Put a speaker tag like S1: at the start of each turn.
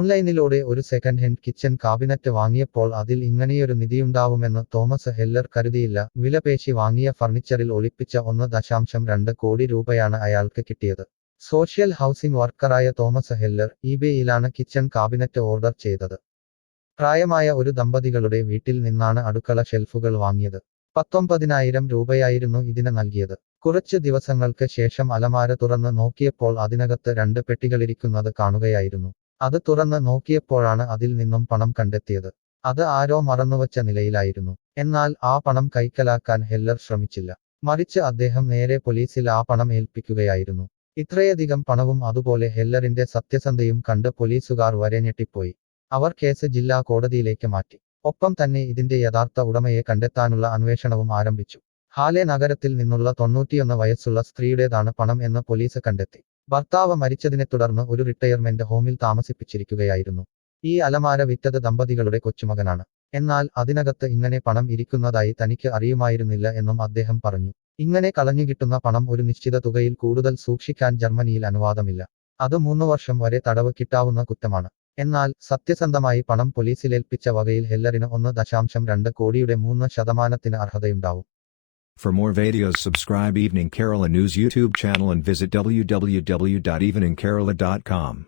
S1: ഓൺലൈനിലൂടെ ഒരു second hand kitchen cabinet വാങ്ങിയപ്പോൾ അതിൽ ഇങ്ങനെയൊരു നിധിയുണ്ടാവുമെന്ന് തോമസ് ഹെല്ലർ കരുതിയില്ല. വിലപേശി വാങ്ങിയ ഫർണിച്ചറിൽ ഒളിപ്പിച്ച ഒന്ന് ദശാംശം രണ്ട് കോടി രൂപയാണ് അയാൾക്ക് കിട്ടിയത്. സോഷ്യൽ ഹൗസിംഗ് വർക്കറായ തോമസ് ഹെല്ലർ ഇബേയിലാണ് കിച്ചൺ കാബിനറ്റ് ഓർഡർ ചെയ്തത്. പ്രായമായ ഒരു ദമ്പതികളുടെ വീട്ടിൽ നിന്നാണ് അടുക്കള ഷെൽഫുകൾ വാങ്ങിയത്. പത്തൊമ്പതിനായിരം രൂപയായിരുന്നു ഇതിന് നൽകിയത്. കുറച്ച് ദിവസങ്ങൾക്ക് ശേഷം അലമാര തുറന്ന് നോക്കിയപ്പോൾ അതിനകത്ത് രണ്ട് പെട്ടികളിരിക്കുന്നത് കാണുകയായിരുന്നു. അത് തുറന്ന് നോക്കിയപ്പോഴാണ് അതിൽ നിന്നും പണം കണ്ടെത്തിയത്. അത് ആരോ മറന്നുവച്ച നിലയിലായിരുന്നു. എന്നാൽ ആ പണം കൈക്കലാക്കാൻ ഹെല്ലർ ശ്രമിച്ചില്ല. മറിച്ച് അദ്ദേഹം നേരെ പോലീസിൽ ആ പണം ഏൽപ്പിക്കുകയായിരുന്നു. ഇത്രയധികം പണവും അതുപോലെ ഹെല്ലറിന്റെ സത്യസന്ധയും കണ്ട് പോലീസുകാർ വരെ ഞെട്ടിപ്പോയി. അവർ കേസ് ജില്ലാ കോടതിയിലേക്ക് മാറ്റി. ഒപ്പം തന്നെ ഇതിന്റെ യഥാർത്ഥ ഉടമയെ കണ്ടെത്താനുള്ള അന്വേഷണവും ആരംഭിച്ചു. ഹാലെ നഗരത്തിൽ നിന്നുള്ള തൊണ്ണൂറ്റിയൊന്ന് വയസ്സുള്ള സ്ത്രീയുടേതാണ് പണം എന്ന് പോലീസ് കണ്ടെത്തി. ഭർത്താവ് മരിച്ചതിനെ തുടർന്ന് ഒരു റിട്ടയർമെന്റ് ഹോമിൽ താമസിപ്പിച്ചിരിക്കുകയായിരുന്നു. ഈ അലമാര വിറ്റത് ദമ്പതികളുടെ കൊച്ചുമകനാണ്. എന്നാൽ അതിനകത്ത് ഇങ്ങനെ പണം ഇരിക്കുന്നതായി തനിക്ക് അറിയുമായിരുന്നില്ല എന്നും അദ്ദേഹം പറഞ്ഞു. ഇങ്ങനെ കളഞ്ഞുകിട്ടുന്ന പണം ഒരു നിശ്ചിത തുകയിൽ കൂടുതൽ സൂക്ഷിക്കാൻ ജർമ്മനിയിൽ അനുവാദമില്ല. അത് മൂന്നു വർഷം വരെ തടവ് കിട്ടാവുന്ന കുറ്റമാണ്. എന്നാൽ സത്യസന്ധമായി പണം പോലീസിലേൽപ്പിച്ച വകയിൽ ഹെല്ലറിന് ഒന്ന് ദശാംശം രണ്ട് കോടിയുടെ മൂന്ന് ശതമാനത്തിന് അർഹതയുണ്ടാവും.
S2: For more videos subscribe Evening Kerala News YouTube channel and visit www.eveningkerala.com.